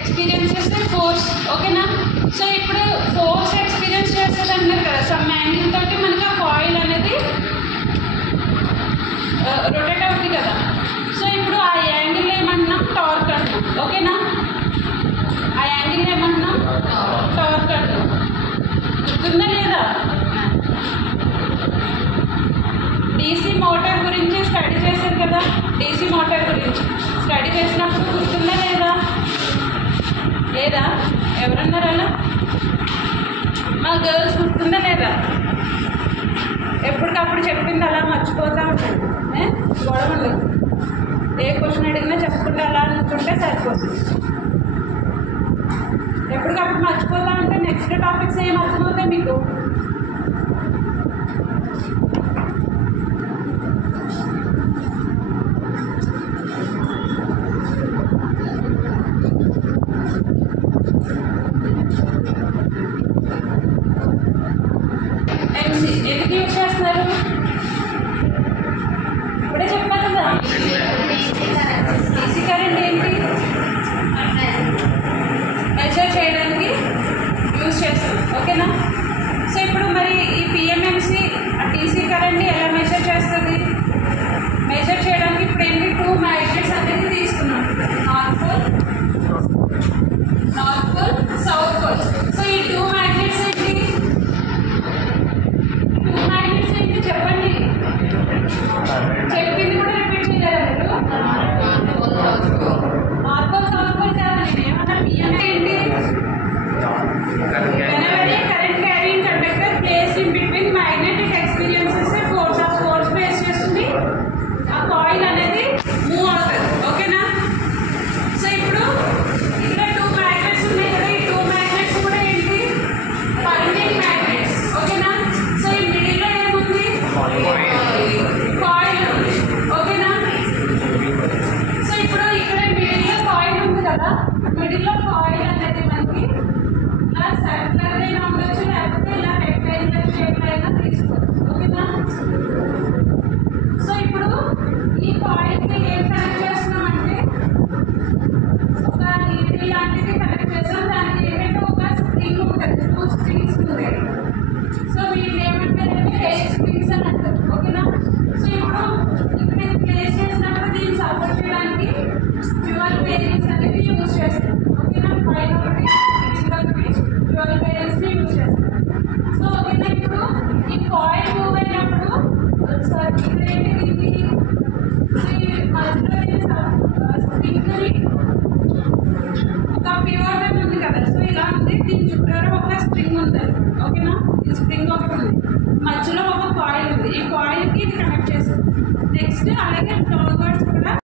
Experience force. ఓకేనా? So ఇప్పుడు force experience చేస్తుంది అంటున్నారు కదా, సమ్ యాంగిల్ తోటి మనకి ఆ కాయిల్ అనేది రొటేట్ అవుతుంది కదా. సో ఇప్పుడు ఆ యాంగిల్ ఏమంటున్నాం? టార్క్ అంటున్నాం. ఓకేనా? ఆ యాంగిల్ ఏమంటున్నాం? టార్క్ అంటున్నాం. గుర్తుందా లేదా? డీసీ మోటార్ గురించి స్టడీ చేశారు కదా, డీసీ మోటార్ గురించి స్టడీ చేసినప్పుడు గుర్తుందా లేదా? లేదా? ఎవరన్నారు అలా? మా గర్ల్స్ గుర్తుందా లేదా? ఎప్పటికప్పుడు చెప్పింది అలా మర్చిపోతూ ఉంటుంది. గొడవ ఉండదు. ఏ క్వశ్చన్ అడిగినా చెప్పుకుంటే అలా అనుకుంటే సరిపోతుంది. ఎప్పటికప్పుడు మర్చిపోతూ ఉంటే నెక్స్ట్ టాపిక్స్ ఏం అర్థమవుతాయి మీకు? ఎందుకు యూజ్ చేస్తున్నారు? ఇప్పుడే చెప్పాను కదా, డీసీ కరెంట్ ఏంటి? మెజర్ చేయడానికి యూజ్ చేస్తాం. ఓకేనా? సో ఇప్పుడు మరి ఈ పిఎంఎంసీ డీసీ కరెంట్ని ఎలా మెజర్ చేస్తుంది? మెజర్ చేయడానికి ఇప్పుడు ఏంటి, 2 మ్యాగ్నెట్స్ అనేది తీసుకున్నాం, north pole, south pole. So ఈ 2 మ్యాగ్నెట్స్ ఏంటి? 2 మ్యాగ్నెట్స్ ఏంటి చెప్పండి. చెప్పింది కూడా రిపీట్ చేయగలరు. నార్త్ పోల్, సౌత్ పోల్ కాదు, నేను ఏమన్నా పిఎం ఏంటి? Whenever a current carrying conductor placed in between magnet, it experiences a force. ఆ ఫోర్స్ బేస్ చేస్తుంది ఆ కాయిల్ అనేది మూవ్ అవుతుంది. ఓకేనా? సో ఇప్పుడు ఇక్కడ 2 మ్యాగ్నెట్స్ ఉన్నాయి కదా, ఈ 2 మ్యాగ్నెట్స్ కూడా ఏంటి? Permanent magnets. ఓకేనా? సో ఈ మిడిల్లో ఏముంది? కాయిల్ ఉంది. ఓకేనా? సో ఇప్పుడు ఇక్కడ మిడిల్లో కాయిల్ ఉంది కదా, మిడిల్లో కాయిల్ అనేది మనకి ఇలా సర్కులర్ అయినా ఉండొచ్చు, లేకపోతే ఇలా రెక్టాంగులర్ షేప్ అయినా తీసుకోవచ్చు. ఓకేనా? సో ఇప్పుడు ఈ కాయిల్కి ఏం కనెక్ట్ చేస్తున్నామంటే ఒక నీడి లాంటిది కనెక్ట్ చేస్తాం. దానికి ఏంటంటే ఒక స్ప్రింగ్ ఉంటుంది, 2 స్ప్రింగ్స్ ఉంటాయి. సో వీటిని ఏమంటారంటే హెయిర్ స్ప్రింగ్స్ అని అంటారు. ఓకేనా? సో ఇప్పుడు ఇక్కడ ప్లేస్ చేసినప్పుడు దీన్ని సపోర్ట్ చేయడానికి డ్యూయల్ బేరింగ్స్ అనేది యూజ్ చేస్తాం. ఓకేనా? పైన ఒకటి కింద ఒకటి డ్యూయల్ బేరింగ్స్ని యూజ్ చేస్తాం. సో ఓకేనా? ఇప్పుడు ఈ కాయిల్ మూవ్ అయినప్పుడు ఇక్కడ ఏంటి దీనికి మధ్యలో స్ప్రింగ్ని ఒక పివట్ ఉంది కదా, సో ఇలా ఉంది. దీని చుట్టూరా ఒక స్ప్రింగ్ ఉంది. ఓకేనా? ఈ స్ప్రింగ్ ఒకటి ఉంది, మధ్యలో ఒక కాయిల్ ఉంది. ఈ కాయిల్కి ఇది కనెక్ట్ చేస్తాం. నెక్స్ట్ అలాగే డౌన్వర్డ్స్ కూడా